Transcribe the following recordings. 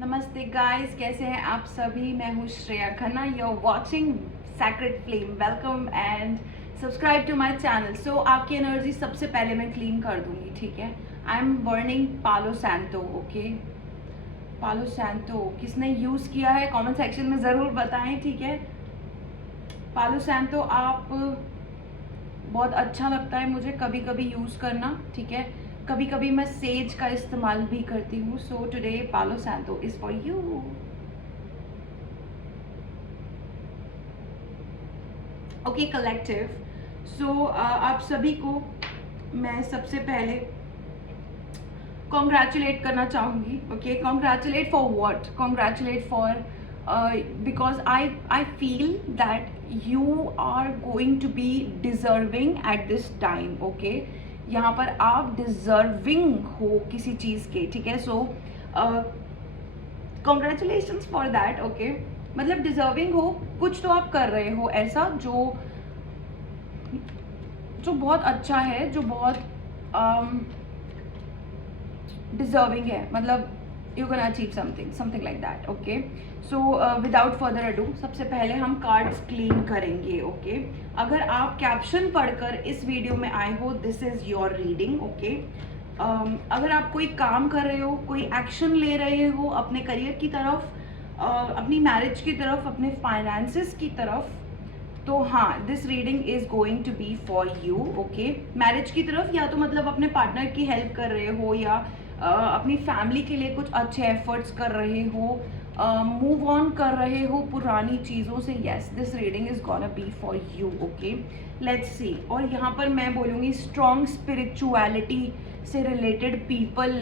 नमस्ते गाइस, कैसे हैं आप सभी। मैं हूँ Shreya Khanna. You are watching Sacred Flame. Welcome and subscribe to my channel. So आपकी एनर्जी सबसे पहले मैं क्लीन कर दूंगी, ठीक है। आई एम बर्निंग पालो सैंतो। ओके, पालो सैंतो किसने यूज़ किया है कमेंट सेक्शन में ज़रूर बताएं, ठीक है। पालो सैंतो आप बहुत अच्छा लगता है मुझे कभी कभी यूज़ करना, ठीक है। कभी कभी मैं सेज का इस्तेमाल भी करती हूँ। So today Palo Santo is for you. Okay collective. So आप सभी को मैं सबसे पहले कॉन्ग्रेचुलेट करना चाहूँगी। Okay, congratulate for what? Congratulate for because I feel that you are going to be deserving at this time. Okay, यहाँ पर आप डिजर्विंग हो किसी चीज़ के, ठीक है। सो कॉन्ग्रेचुलेशंस फॉर दैट। ओके, मतलब डिजर्विंग हो, कुछ तो आप कर रहे हो ऐसा जो जो बहुत अच्छा है, जो बहुत डिजर्विंग है, मतलब you can achieve something something like that. Okay, so without further ado सबसे पहले हम कार्ड्स क्लीन करेंगे। ओके, अगर आप कैप्शन पढ़कर इस वीडियो में आए हो, this is your reading. Okay, अगर आप कोई काम कर रहे हो, कोई एक्शन ले रहे हो अपने करियर की तरफ, अपनी मैरिज की तरफ, अपने फाइनेंसेस की तरफ, तो हाँ, this reading is going to be for you. Okay, marriage की तरफ या तो मतलब अपने पार्टनर की हेल्प कर रहे हो या अपनी फैमिली के लिए कुछ अच्छे एफर्ट्स कर रहे हो, मूव ऑन कर रहे हो पुरानी चीज़ों से। Yes, this reading is gonna be for you. Okay, let's see. और यहाँ पर मैं बोलूँगी स्ट्रॉन्ग स्पिरिचुअलिटी से रिलेटेड पीपल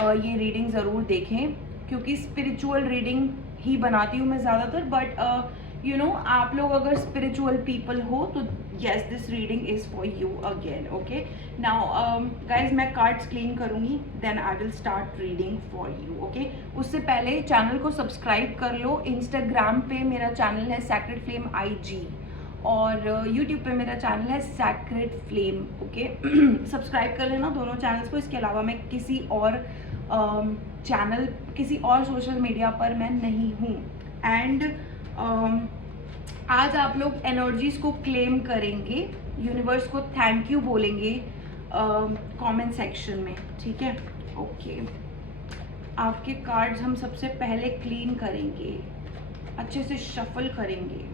ये रीडिंग ज़रूर देखें, क्योंकि स्पिरिचुअल रीडिंग ही बनाती हूँ मैं ज़्यादातर। बट यू नो, आप लोग अगर स्पिरिचुअल पीपल हो तो yes, this reading is for you again. Okay, now guys मैं कार्ड्स क्लीन करूंगी, then I will start reading for you. Okay, उससे पहले चैनल को सब्सक्राइब कर लो। इंस्टाग्राम पे मेरा चैनल है सैक्रेड फ्लेम IG, और यूट्यूब पे मेरा चैनल है सैक्रेड फ्लेम। ओके, सब्सक्राइब कर लेना दोनों चैनल्स को। इसके अलावा मैं किसी और चैनल, किसी और सोशल मीडिया पर मैं नहीं हूँ। एंड आज आप लोग एनर्जीज को क्लेम करेंगे, यूनिवर्स को थैंक यू बोलेंगे कमेंट सेक्शन में, ठीक है। ओके, आपके कार्ड्स हम सबसे पहले क्लीन करेंगे, अच्छे से शफल करेंगे।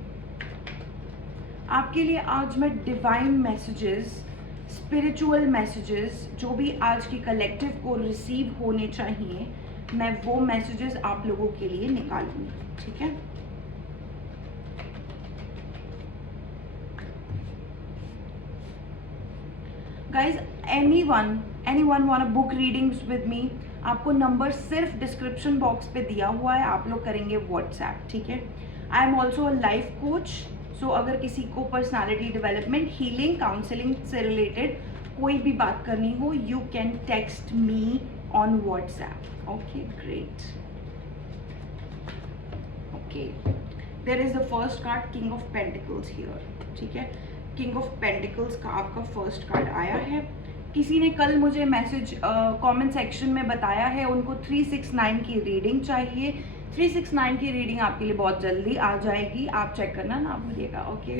आपके लिए आज मैं डिवाइन मैसेजेस, स्पिरिचुअल मैसेजेस, जो भी आज की कलेक्टिव को रिसीव होने चाहिए, मैं वो मैसेजेस आप लोगों के लिए निकालूंगी, ठीक है। Guys, anyone want a book readings with me? आपको नंबर सिर्फ डिस्क्रिप्शन बॉक्स पे दिया हुआ है, आप लोग करेंगे व्हाट्सएप, ठीक है। I am also a life coach. So अगर किसी को पर्सनालिटी डेवलपमेंट, हीलिंग, काउंसलिंग से रिलेटेड कोई भी बात करनी हो, you can text me on WhatsApp. Okay, great. Okay, there is the first card, king of pentacles here, ठीक है। किंग ऑफ पेंटिकल्स का आपका फर्स्ट कार्ड आया है। किसी ने कल मुझे मैसेज कमेंट सेक्शन में बताया है उनको 369 की रीडिंग चाहिए। 369 की रीडिंग आपके लिए बहुत जल्दी आ जाएगी, आप चेक करना ना भूलिएगा। ओके,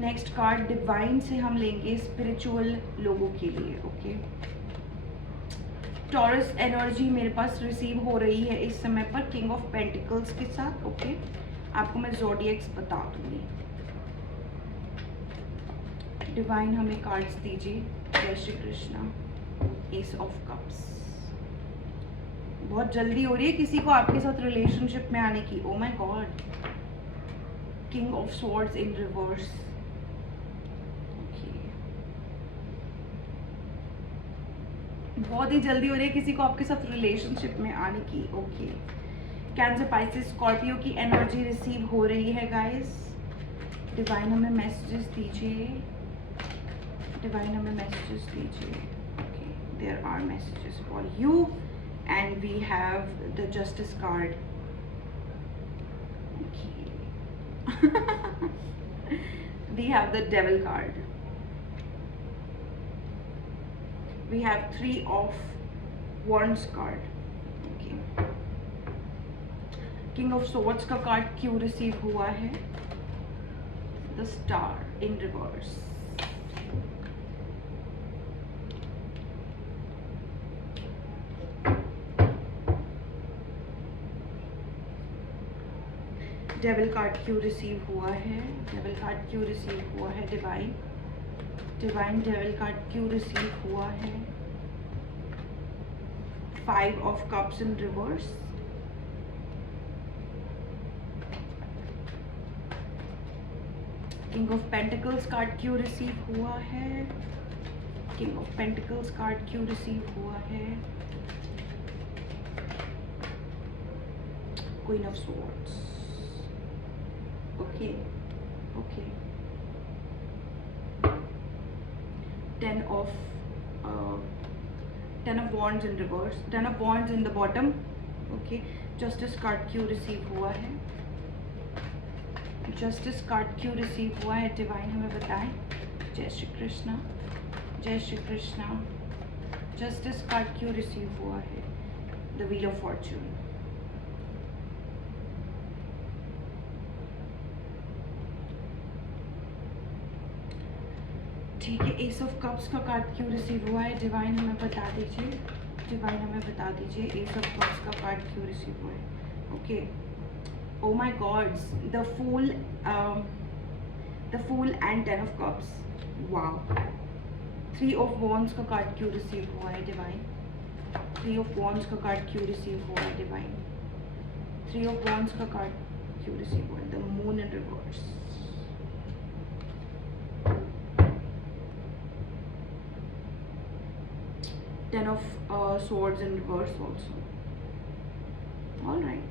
नेक्स्ट कार्ड डिवाइन से हम लेंगे स्पिरिचुअल लोगों के लिए। ओके, टॉरस एनर्जी मेरे पास रिसीव हो रही है इस समय पर किंग ऑफ पेंटिकल्स के साथ। ओके, आपको मैं ज़ोडिएक्स बता दूंगी। डिवाइन हमें कार्ड्स दीजिए। जय Shri Krishna. S of cups, बहुत जल्दी हो रही है किसी को आपके साथ रिलेशनशिप में आने की। Oh my God, king of swords in reverse. बहुत ही जल्दी हो रही है किसी को आपके साथ रिलेशनशिप में आने की। ओके, कैंसर, पाइसेस, स्कॉर्पियो की एनर्जी रिसीव हो रही है गाइस। डिवाइन हमें मैसेजेस दीजिए, डिवाइन हमें मैसेजेस दीजिए। Okay, there are messages for you and we have the justice card. We have the devil card. We have 3 of Wands card. Okay. King of swords का card क्यों receive हुआ है? The star in reverse. Devil card क्यों receive हुआ है? Devil card क्यों receive हुआ है? डिवाइन डेविल कार्ड क्यों रिसीव हुआ है? 5 of cups in reverse। King of pentacles card क्यों रिसीव हुआ है? किंग ऑफ पेंटिकल्स कार्ड क्यों रिसीव हुआ है? Queen of swords. Okay okay. 10 of wands in reverse, 10 of wands in the bottom। Okay, justice card क्यों receive हुआ है? Justice card क्यों रिसीव हुआ है? डिवाइन हमें बताएं। जय श्री कृष्णा, जय श्री कृष्णा। जस्टिस कार्ड क्यों रिसीव हुआ है? The wheel of Fortune. ठीक है, एस ऑफ कप्स का कार्ड क्यों रिसीव हुआ है? डिवाइन हमें बता दीजिए, डिवाइन हमें बता दीजिए एस ऑफ कप्स का कार्ड क्यों रिसीव हुआ है? Okay, oh my gods, the fool and 10 of cups. Wow. 3 of wands का कार्ड क्यों रिसीव हुआ है? डिवाइन 3 ऑफ वॉन्ड्स का कार्ड क्यों रिसीव हुआ है? डिवाइन 3 ऑफ वॉन्ड्स का कार्ड क्यों रिसीव हुआ है? The moon in reverse. Ten of swords in reverse also. All right.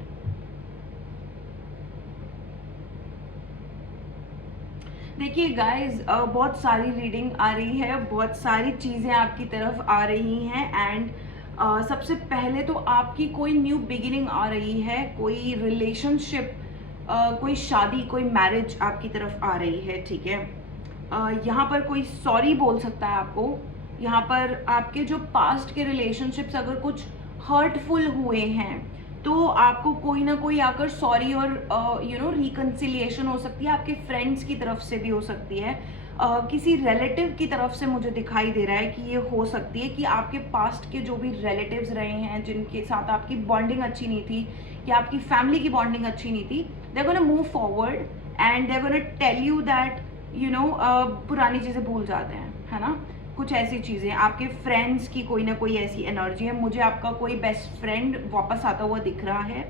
देखिए गाइज, बहुत सारी रीडिंग आ रही है, बहुत सारी चीज़ें आपकी तरफ आ रही हैं एंड सबसे पहले तो आपकी कोई न्यू बिगिनिंग आ रही है, कोई रिलेशनशिप, कोई शादी, कोई मैरिज आपकी तरफ आ रही है। ठीक है, यहाँ पर कोई सॉरी बोल सकता है आपको। यहाँ पर आपके जो पास्ट के रिलेशनशिप्स अगर कुछ हर्टफुल हुए हैं तो आपको कोई ना कोई आकर सॉरी और रिकन्सिलिएशन हो सकती है। आपके फ्रेंड्स की तरफ से भी हो सकती है, किसी रिलेटिव की तरफ से मुझे दिखाई दे रहा है कि ये हो सकती है कि आपके पास्ट के जो भी रिलेटिव्स रहे हैं जिनके साथ आपकी बॉन्डिंग अच्छी नहीं थी या आपकी फैमिली की बॉन्डिंग अच्छी नहीं थी, they gonna move forward and they gonna tell you that पुरानी चीज़ें भूल जाते हैं, है ना। कुछ ऐसी चीज़ें, आपके फ्रेंड्स की कोई ना कोई ऐसी एनर्जी है। मुझे आपका कोई बेस्ट फ्रेंड वापस आता हुआ दिख रहा है।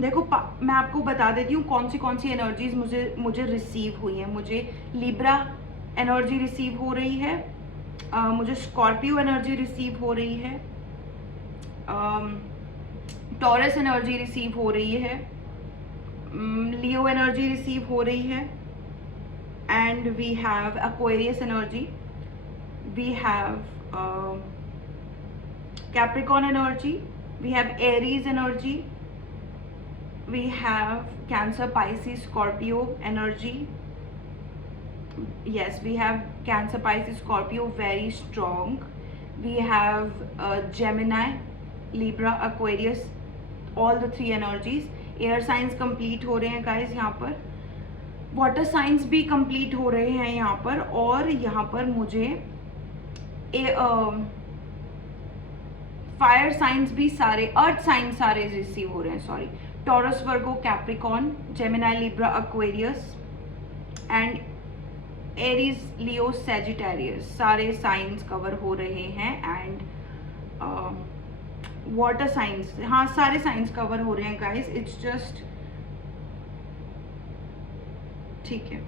देखो मैं आपको बता देती हूँ कौन सी एनर्जीज मुझे रिसीव हुई है। मुझे लिब्रा एनर्जी रिसीव हो रही है, मुझे स्कॉर्पियो एनर्जी रिसीव हो रही है, टॉरस एनर्जी रिसीव हो रही है, लियो एनर्जी रिसीव हो रही है, and we have Aquarius energy, we have Capricorn energy, we have Aries energy, we have Cancer, Pisces, Scorpio energy. Yes, we have Cancer, Pisces, Scorpio very strong. We have Gemini, Libra, Aquarius, all the 3 energies. Air signs complete हो रहे हैं guys यहाँ पर, water science भी complete हो रहे हैं यहाँ पर, और यहाँ पर मुझे फायर साइंस भी सारे, अर्थ साइंस सारे रिसीव हो रहे हैं। Sorry, taurus, Virgo, Capricorn, Gemini, Libra, Aquarius and Aries, Leo, Sagittarius, सारे साइंस कवर हो रहे हैं। एंड वाटर साइंस, हाँ सारे साइंस कवर हो रहे हैं गाइस। इट्स जस्ट ठीक है,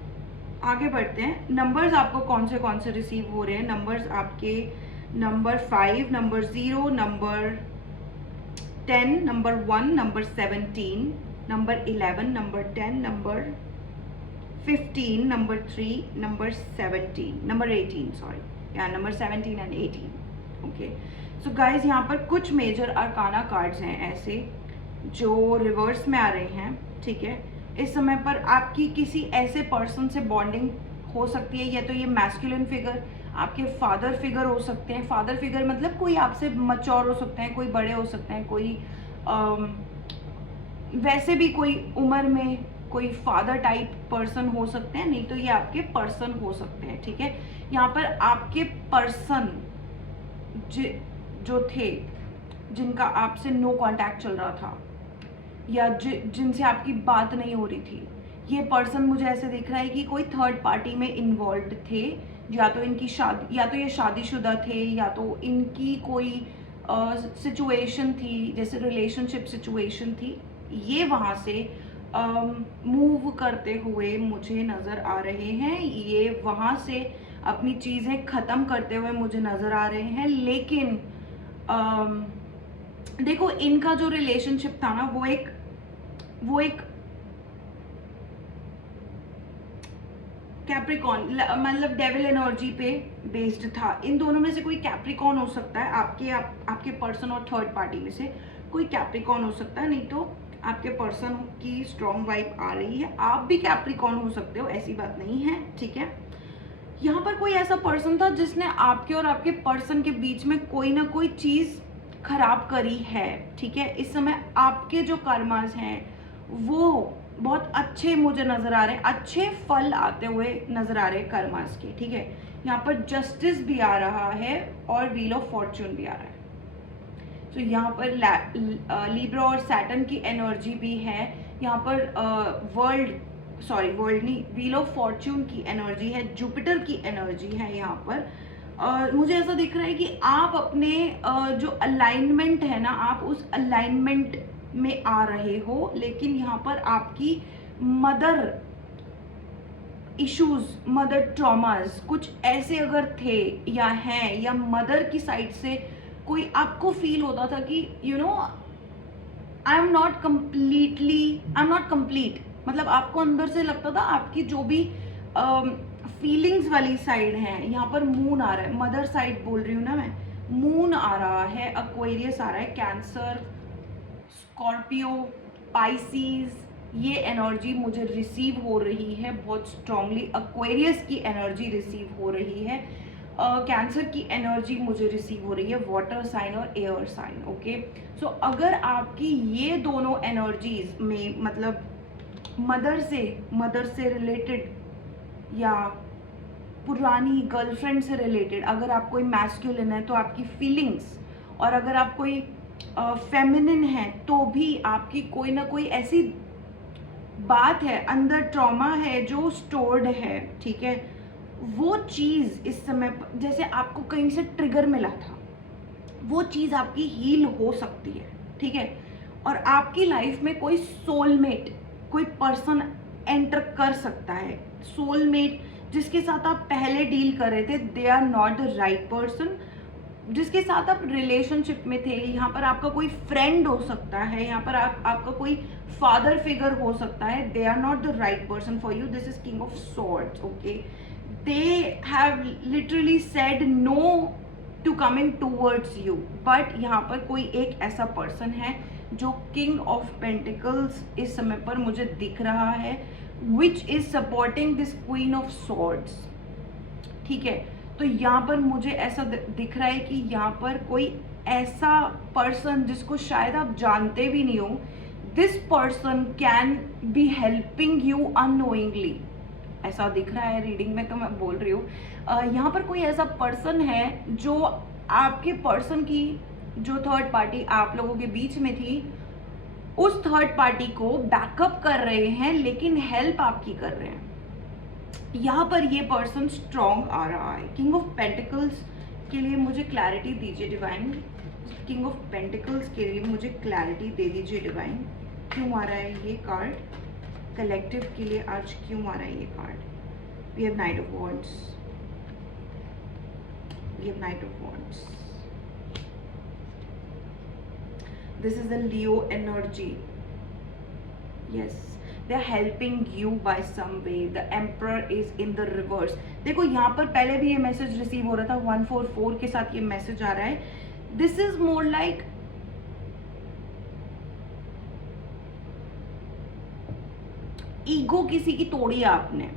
आगे बढ़ते हैं। नंबर्स आपको कौन से रिसीव हो रहे हैं? नंबर्स आपके number 5, number 0, number 10, number 1, number 17, number 11, number 10, number 15, number 3, number 17, number 18, sorry, या number 17 and 18। Okay, so guys यहाँ पर कुछ मेजर अरकाना कार्ड्स हैं ऐसे जो रिवर्स में आ रहे हैं। ठीक है, इस समय पर आपकी किसी ऐसे पर्सन से बॉन्डिंग हो सकती है, या तो ये मैस्कुलिन फिगर आपके फादर फिगर हो सकते हैं। फादर फिगर मतलब कोई आपसे मैच्योर हो सकते हैं, कोई बड़े हो सकते हैं, कोई वैसे भी कोई उम्र में कोई फादर टाइप पर्सन हो सकते हैं, नहीं तो ये आपके पर्सन हो सकते हैं। ठीक है, यहाँ पर आपके पर्सन जो थे, जिनका आपसे नो कांटेक्ट चल रहा था या जिनसे आपकी बात नहीं हो रही थी, ये पर्सन मुझे ऐसे दिख रहा है कि कोई थर्ड पार्टी में इन्वॉल्व थे। या तो इनकी शादी, या तो ये शादीशुदा थे, या तो इनकी कोई सिचुएशन थी, जैसे रिलेशनशिप सिचुएशन थी। ये वहाँ से मूव करते हुए मुझे नज़र आ रहे हैं। ये वहाँ से अपनी चीज़ें ख़त्म करते हुए मुझे नज़र आ रहे हैं। लेकिन देखो, इनका जो रिलेशनशिप था ना, वो एक कैप्रिकॉन, मतलब डेविल एनर्जी पे बेस्ड था। इन दोनों में से कोई कैप्रिकॉन हो सकता है, आपके पर्सन और थर्ड पार्टी में से कोई कैप्रिकॉन हो सकता है, नहीं तो आपके पर्सन की स्ट्रॉन्ग वाइब आ रही है। आप भी कैप्रिकॉन हो सकते हो, ऐसी बात नहीं है। ठीक है, यहाँ पर कोई ऐसा पर्सन था जिसने आपके और आपके पर्सन के बीच में कोई ना कोई चीज़ खराब करी है। ठीक है, इस समय आपके जो कर्मास हैं वो बहुत अच्छे मुझे नजर आ रहे हैं, अच्छे फल आते हुए नजर आ रहे हैं कर्मास के। ठीक है, यहाँ पर जस्टिस भी आ रहा है और व्हील ऑफ फॉर्च्यून भी आ रहा है। तो यहाँ पर लिब्रा और सैटर्न की एनर्जी भी है। यहाँ पर वर्ल्ड नहीं, व्हील ऑफ फॉर्च्यून की एनर्जी है, जुपिटर की एनर्जी है यहाँ पर। मुझे ऐसा दिख रहा है कि आप अपने जो अलाइनमेंट है ना, आप उस अलाइनमेंट में आ रहे हो। लेकिन यहाँ पर आपकी मदर इश्यूज, मदर ट्रॉमास कुछ ऐसे अगर थे या हैं, या मदर की साइड से कोई आपको फील होता था कि आई एम नॉट कंप्लीट, मतलब आपको अंदर से लगता था आपकी जो भी फीलिंग्स वाली साइड है। यहाँ पर मून आ रहा है, मदर साइड बोल रही हूँ ना मैं, मून आ रहा है, एक्वेरियस आ रहा है, कैंसर, स्कॉर्पियो, पाइसीज, ये एनर्जी मुझे रिसीव हो रही है बहुत स्ट्रांगली। एक्वेरियस की एनर्जी रिसीव हो रही है, कैंसर की एनर्जी मुझे रिसीव हो रही है, वाटर साइन और एयर साइन। ओके, सो अगर आपकी ये दोनों एनर्जीज में, मतलब मदर से रिलेटेड या पुरानी गर्लफ्रेंड से रिलेटेड, अगर आप कोई मैस्कुलिन है तो आपकी फीलिंग्स, और अगर आप कोई फेमिनिन है तो भी आपकी कोई ना कोई ऐसी बात है, अंदर ट्रॉमा है जो स्टोर्ड है। ठीक है, वो चीज़ इस समय जैसे आपको कहीं से ट्रिगर मिला था, वो चीज़ आपकी हील हो सकती है। ठीक है, और आपकी लाइफ में कोई सोलमेट, कोई पर्सन एंटर कर सकता है। सोलमेट जिसके साथ आप पहले डील कर रहे थे, they are not the right person. जिसके साथ आप रिलेशनशिप में थे, यहाँ पर आपका कोई फ्रेंड हो सकता है, यहाँ पर आपका कोई फादर फिगर हो सकता है, they are not the right person for you. This is king of swords. Okay, they have literally said no to coming towards you, but यहाँ पर कोई एक ऐसा पर्सन है जो किंग ऑफ पेंटिकल्स इस समय पर मुझे दिख रहा है, which is supporting this queen of swords. ठीक है, तो यहाँ पर मुझे ऐसा दिख रहा है कि यहाँ पर कोई ऐसा पर्सन जिसको शायद आप जानते भी नहीं हो, this person can be helping you unknowingly, ऐसा दिख रहा है रीडिंग में, तो मैं बोल रही हूँ यहाँ पर कोई ऐसा पर्सन है जो आपके पर्सन की जो थर्ड पार्टी आप लोगों के बीच में थी, उस थर्ड पार्टी को बैकअप कर रहे हैं, लेकिन हेल्प आपकी कर रहे हैं। यहाँ पर ये पर्सन स्ट्रॉन्ग आ रहा है। किंग ऑफ पेंटिकल्स के लिए मुझे क्लैरिटी दीजिए डिवाइन, किंग ऑफ पेंटिकल्स के लिए मुझे क्लैरिटी दे दीजिए डिवाइन। क्यों आ रहा है ये कार्ड कलेक्टिव के लिए आज, क्यों आ रहा है ये card? We have knight of wands, we have knight of wands. This is the Leo energy, yes, they are helping you by some way. The emperor is in the reverse. देखो यहाँ पर पहले भी ये मैसेज रिसीव हो रहा था, 144 के साथ ये मैसेज आ रहा है। This is more like ego किसी की तोड़ी आपने,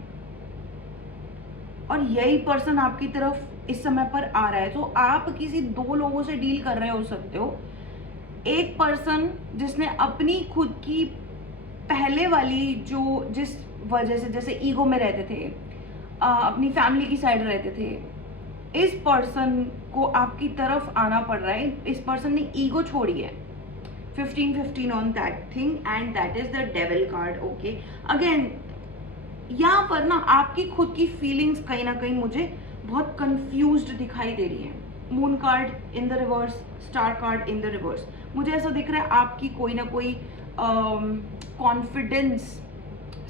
और यही पर्सन आपकी तरफ इस समय पर आ रहा है। तो आप किसी दो लोगों से डील कर रहे हो सकते हो। एक पर्सन जिसने अपनी खुद की पहले वाली जो जिस वजह से जैसे ईगो में रहते थे, अपनी फैमिली की साइड रहते थे, इस पर्सन को आपकी तरफ आना पड़ रहा है। इस पर्सन ने ईगो छोड़ी है। 15-15 on that thing and that is the devil card. Okay, again यहाँ पर ना आपकी खुद की फीलिंग्स कहीं ना कहीं मुझे बहुत कंफ्यूज्ड दिखाई दे रही है। Moon card in the reverse, star card in the reverse, मुझे ऐसा दिख रहा है आपकी कोई ना कोई कॉन्फिडेंस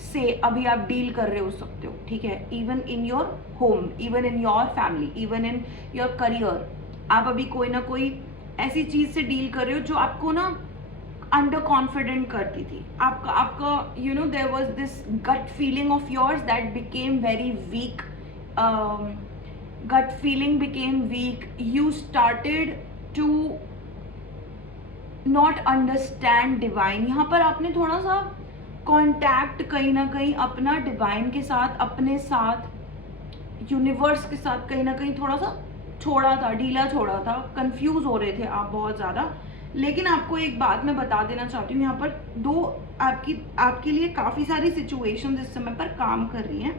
से अभी आप डील कर रहे हो सकते हो, ठीक है। Even in your home, even in your family, even in your career, आप अभी कोई ना कोई ऐसी चीज से डील कर रहे हो जो आपको ना अंडर कॉन्फिडेंट करती थी। आपका you know there was this gut feeling of yours that became very weak. Gut feeling became weak, you started to not understand divine. यहाँ पर आपने थोड़ा सा कॉन्टैक्ट कहीं ना कहीं अपना डिवाइन के साथ, अपने साथ, यूनिवर्स के साथ कहीं ना कहीं थोड़ा सा छोड़ा था, ढीला छोड़ा था। कंफ्यूज हो रहे थे आप बहुत ज़्यादा। लेकिन आपको एक बात मैं बता देना चाहती हूँ, यहाँ पर दो आपके लिए काफ़ी सारी सिचुएशंस इस समय पर काम कर रही हैं।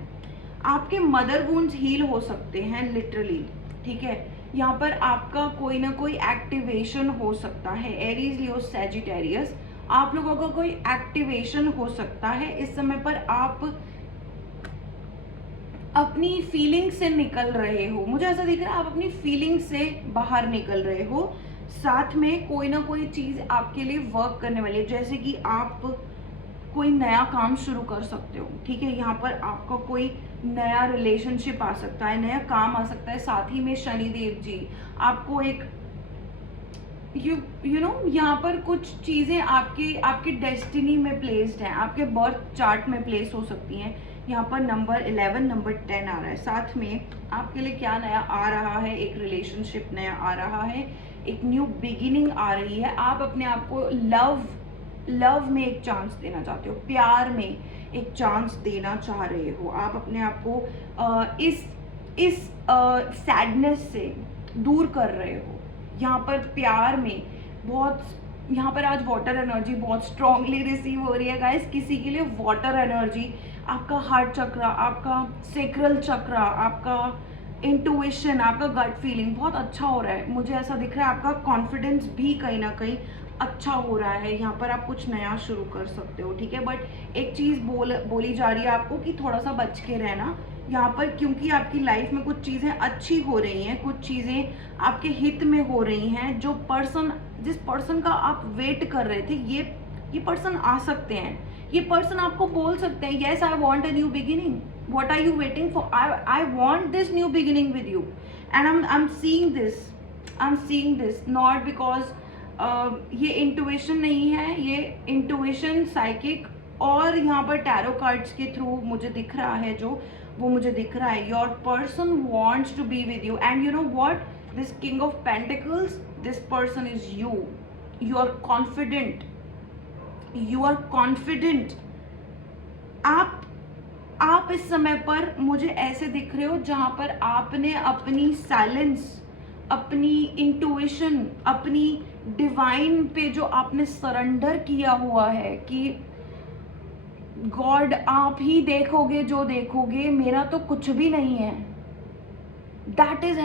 आपके मदर वुंड्स हील हो सकते हैं लिटरली, ठीक है। यहाँ पर आपका कोई ना कोई एक्टिवेशन हो सकता है। एरीज, लियो, सैजिटेरियस, आप लोगों का कोई एक्टिवेशन हो सकता है। इस समय पर आप अपनी फीलिंग से निकल रहे हो। मुझे ऐसा दिख रहा है आप अपनी फीलिंग से बाहर निकल रहे हो। साथ में कोई ना कोई चीज आपके लिए वर्क करने वाली है, जैसे कि आप कोई नया काम शुरू कर सकते हो, ठीक है। यहाँ पर आपका कोई नया रिलेशनशिप आ सकता है, नया काम आ सकता है। साथ ही में शनिदेव जी आपको एक यू नो यहाँ पर कुछ चीजें आपके डेस्टिनी में प्लेस्ड हैं, आपके बर्थ चार्ट में प्लेस हो सकती हैं। यहाँ पर नंबर 11, नंबर 10 आ रहा है। साथ में आपके लिए क्या नया आ रहा है, एक रिलेशनशिप नया आ रहा है, एक न्यू बिगिनिंग आ रही है। आप अपने आप को लव में एक चांस देना चाहते हो, प्यार में एक चांस देना चाह रहे हो। आप अपने आप को इस सैडनेस से दूर कर रहे हो। यहाँ पर प्यार में बहुत, यहाँ पर आज वाटर एनर्जी बहुत स्ट्रांगली रिसीव हो रही है गाइस। किसी के लिए वाटर एनर्जी, आपका हार्ट चक्रा, आपका सेक्रल चक्रा, आपका इंटुइशन, आपका गट फीलिंग बहुत अच्छा हो रहा है। मुझे ऐसा दिख रहा है आपका कॉन्फिडेंस भी कहीं ना कहीं अच्छा हो रहा है। यहाँ पर आप कुछ नया शुरू कर सकते हो, ठीक है। बट एक चीज़ बोली जा रही है आपको कि थोड़ा सा बच के रहना यहाँ पर, क्योंकि आपकी लाइफ में कुछ चीज़ें अच्छी हो रही हैं, कुछ चीज़ें आपके हित में हो रही हैं। जिस पर्सन का आप वेट कर रहे थे, ये पर्सन आ सकते हैं। ये पर्सन आपको बोल सकते हैं, yes I want a new beginning, what are you waiting for? I want this new beginning with you, and I'm seeing this not because ये इंटुइशन नहीं है, ये इंटुइशन साइकिक और यहाँ पर टैरो कार्ड्स के थ्रू मुझे दिख रहा है, जो वो मुझे दिख रहा है। Your person wants to be with you and you know what, this king of pentacles, this person is you are confident, आप इस समय पर मुझे ऐसे दिख रहे हो जहां पर आपने अपनी साइलेंस, अपनी इंटुइशन, अपनी डिवाइन पे जो आपने सरेंडर किया हुआ है कि गॉड आप ही देखोगे जो देखोगे, मेरा तो कुछ भी नहीं है। That is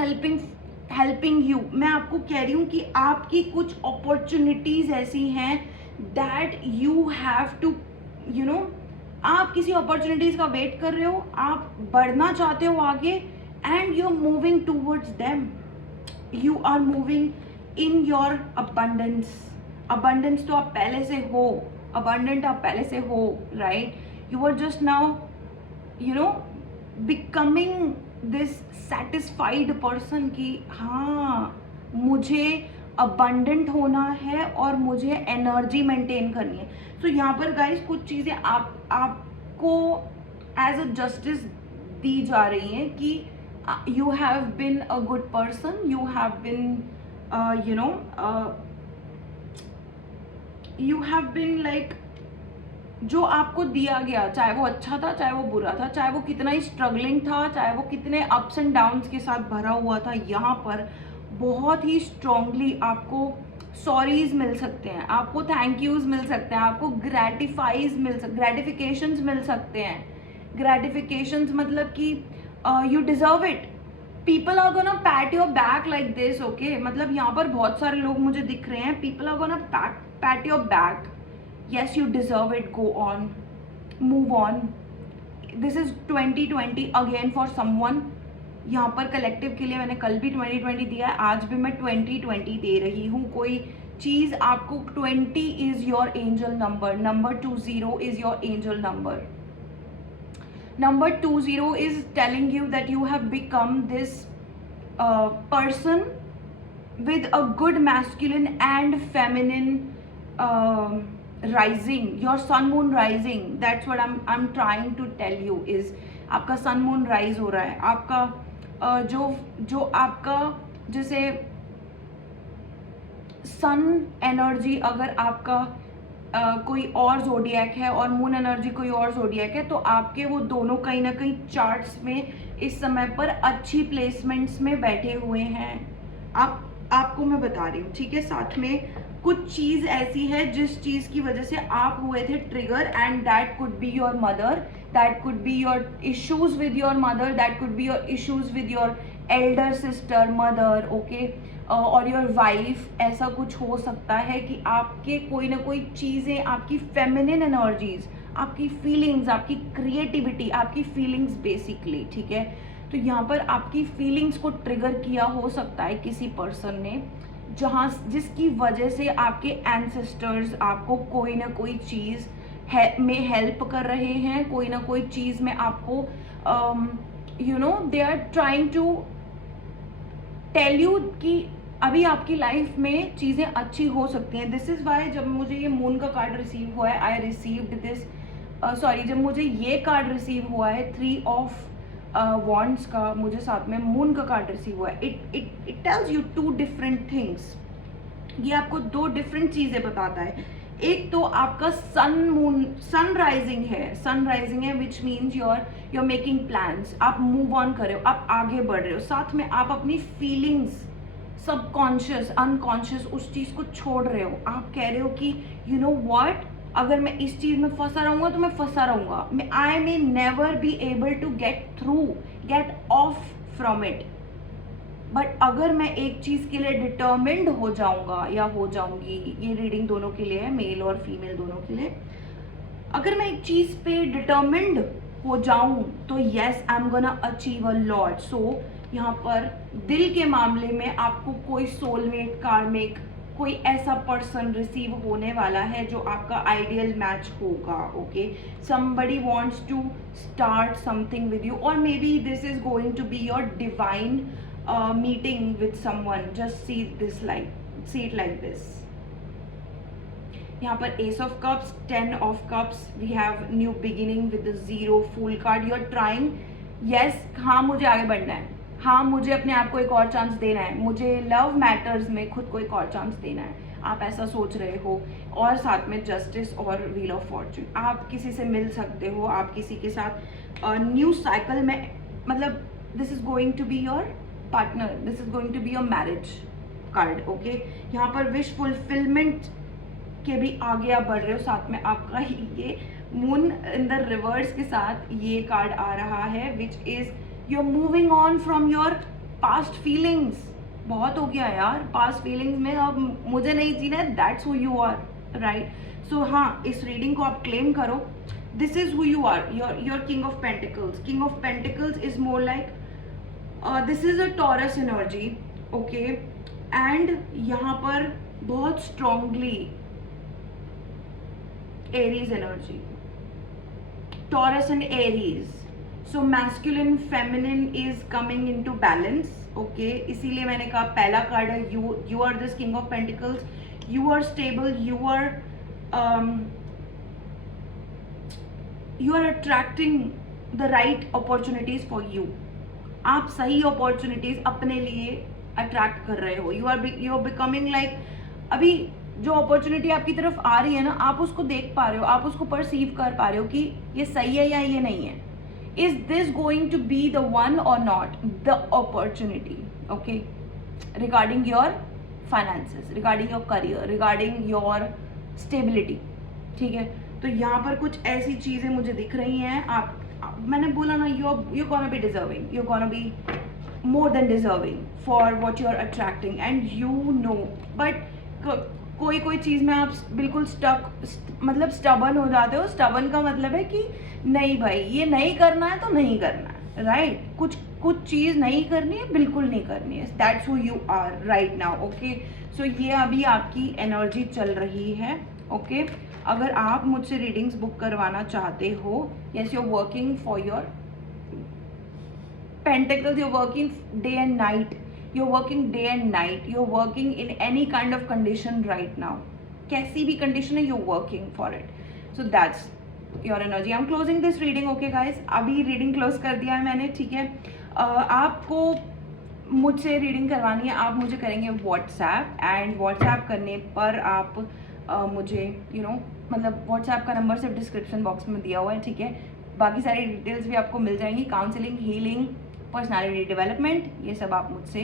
helping you. मैं आपको कह रही हूँ कि आपकी कुछ अपॉर्चुनिटीज ऐसी हैं that you have to you know, आप किसी अपॉर्चुनिटीज का वेट कर रहे हो, आप बढ़ना चाहते हो आगे and you are moving towards them, you are moving in your abundance तो आप पहले से हो, अबंडेंट आप पहले से हो, right. You are just now you know becoming this satisfied person कि हाँ मुझे अबंडेंट होना है और मुझे एनर्जी मेंटेन करनी है। सो यहाँ पर गाइस कुछ चीज़ें आपको एज अ जस्टिस दी जा रही हैं कि you have been a good person, you have been you know you have been like जो आपको दिया गया, चाहे वो अच्छा था, चाहे वो बुरा था, चाहे वो कितना ही स्ट्रगलिंग था, चाहे वो कितने अप्स एंड डाउन्स के साथ भरा हुआ था, यहाँ पर बहुत ही स्ट्रांगली आपको सॉरीज मिल सकते हैं, आपको थैंक यूज मिल सकते हैं, आपको ग्रेटिफिकेशंस मिल सकते हैं। ग्रेटिफिकेशंस मतलब कि you deserve it, people are gonna pat your back like this, okay. मतलब यहाँ पर बहुत सारे लोग मुझे दिख रहे हैं, people are gonna pat your back, yes you deserve it, go on, move on, this is 2020 again for someone। यहाँ पर कलेक्टिव के लिए मैंने कल भी 2020 दिया है, आज भी मैं 2020 दे रही हूँ। कोई चीज़ आपको 20 is your angel number, number 20 is your angel number, number 20 is telling you that you have become this person with a good masculine and feminine rising, your sun moon rising, that's what I'm trying to tell you is आपका sun moon rise हो रहा है, आपका जो आपका जैसे sun energy अगर आपका कोई और जोडियक है और मून एनर्जी कोई और जोडियक है, तो आपके वो दोनों कहीं ना कहीं चार्ट्स में इस समय पर अच्छी प्लेसमेंट्स में बैठे हुए हैं। आपको मैं बता रही हूँ, ठीक है। साथ में कुछ चीज़ ऐसी है जिस चीज़ की वजह से आप हुए थे trigger, and that could be your mother, that could be your issues with your mother, that could be your issues with your Elder sister, mother, okay, और योर वाइफ। ऐसा कुछ हो सकता है कि आपके कोई ना कोई चीज़ें, आपकी फेमिनिन एनर्जीज, आपकी फीलिंग्स, आपकी क्रिएटिविटी, आपकी फीलिंग्स बेसिकली, ठीक है। तो यहाँ पर आपकी फीलिंग्स को ट्रिगर किया हो सकता है किसी पर्सन ने, जहाँ जिसकी वजह से आपके एंसेस्टर्स आपको कोई ना कोई चीज़ में हेल्प कर रहे हैं, कोई ना कोई चीज़ में आपको you know they are trying to tell you कि अभी आपकी लाइफ में चीज़ें अच्छी हो सकती हैं। दिस इज़ वाई जब मुझे ये मून का कार्ड रिसीव हुआ है, आई रिसीव्ड दिस, सॉरी, जब मुझे ये कार्ड रिसीव हुआ है 3 ऑफ वॉन्ड्स का, मुझे साथ में मून का कार्ड रिसीव हुआ है, it tells you 2 different things. ये आपको 2 डिफरेंट चीज़ें बताता है। एक तो आपका सन राइजिंग है which means you're making plans, आप मूव ऑन कर रहे हो, आप आगे बढ़ रहे हो, साथ में आप अपनी फीलिंग्स, सबकॉन्शियस, अनकॉन्शियस, उस चीज़ को छोड़ रहे हो। आप कह रहे हो कि यू नो व्हाट, अगर मैं इस चीज़ में फंसा रहूँगा तो मैं फंसा रहूँगा, I may never be able to get off from it, but अगर मैं एक चीज़ के लिए डिटर्मिन्ड हो जाऊँगा या हो जाऊँगी, ये रीडिंग दोनों के लिए है, मेल और फीमेल दोनों के लिए, अगर मैं एक चीज़ पे डिटर्मिन्ड हो जाऊँ तो yes I am gonna achieve a lot. So यहाँ पर दिल के मामले में आपको कोई सोलमेट, कार्मिक, कोई ऐसा पर्सन रिसीव होने वाला है जो आपका आइडियल मैच होगा, okay. Somebody wants to start something with you, और maybe this is going to be your divine meeting with someone, just see it like this. यहाँ पर ace of cups, 10 of cups, we have new beginning with the 0 fool card. You are trying, yes, हाँ मुझे आगे बढ़ना है, हाँ मुझे अपने आप को एक और चांस देना है, मुझे लव मैटर्स में खुद को एक और चांस देना है, आप ऐसा सोच रहे हो। और साथ में जस्टिस और व्हील ऑफ फॉर्चून, आप किसी से मिल सकते हो, आप किसी के साथ न्यू साइकिल में, मतलब this is going to be your partner, this is going to be your marriage card, okay. यहाँ पर विश फुलफिलमेंट के भी आगे आप बढ़ रहे हो, साथ में आपका ये मून इन द रिवर्स के साथ ये कार्ड आ रहा है, which is you're moving on from your past feelings। बहुत हो गया यार past feelings में, अब मुझे नहीं जीना है, that's who you are, right? So हाँ, इस रीडिंग को आप क्लेम करो, this is who you are, your king of pentacles। king of pentacles is more like this is a Taurus energy, okay, and यहाँ पर बहुत strongly Aries energy, Taurus and Aries। So masculine feminine is coming in to balance, okay. इसीलिए मैंने कहा पहला card है you are this king of pentacles, you are stable, you are attracting the right opportunities for you. आप सही opportunities अपने लिए attract कर रहे हो, यू आर बिकमिंग लाइक, अभी जो अपॉर्चुनिटी आपकी तरफ आ रही है ना, आप उसको देख पा रहे हो, आप उसको परसीव कर पा रहे हो कि ये सही है या ये नहीं है. Is this going to be the one और not the opportunity? Okay, regarding your finances, regarding your career, regarding your stability. ठीक है, तो यहाँ पर कुछ ऐसी चीज़ें मुझे दिख रही हैं. मैंने बोला ना, you're gonna be deserving, you're gonna be more than deserving for what you're attracting and you know. but कोई चीज़ में आप बिल्कुल मतलब स्टबन हो जाते हो. स्टबन का मतलब है कि नहीं भाई, ये नहीं करना है तो नहीं करना है, राइट? कुछ चीज़ नहीं करनी है, बिल्कुल नहीं करनी है. That's who you are right now. Okay, so ये अभी आपकी एनर्जी चल रही है. ओके, अगर आप मुझसे रीडिंग्स बुक करवाना चाहते हो, yes, you are working for your pentacles, you are working day and night, you are working day and night, you are working in any kind of condition right now. कैसी भी condition है, you are working for it. So that's your energy. I am closing this reading. Okay guys, अभी reading close कर दिया है मैंने. ठीक है, आपको मुझसे रीडिंग करवानी है, आप मुझे करेंगे व्हाट्सएप, एंड व्हाट्सएप करने पर आप मुझे मतलब व्हाट्सएप का नंबर सिर्फ डिस्क्रिप्शन बॉक्स में दिया हुआ है. ठीक है, बाकी सारी डिटेल्स भी आपको मिल जाएंगी. काउंसलिंग, हीलिंग, पर्सनालिटी डेवलपमेंट, ये सब आप मुझसे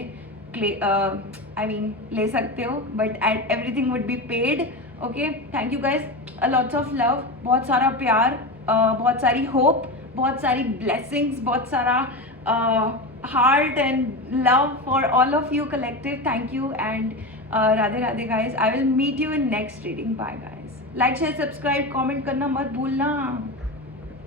ले सकते हो, but everything would be paid. Okay, thank you guys, lots of love, बहुत सारा प्यार, बहुत सारी होप, बहुत सारी ब्लेसिंग्स, बहुत सारा heart and love for all of you collective. Thank you and Radhe Radhe guys. I will meet you in next reading. Bye guys. Like, share, subscribe, comment करना मत भूलना.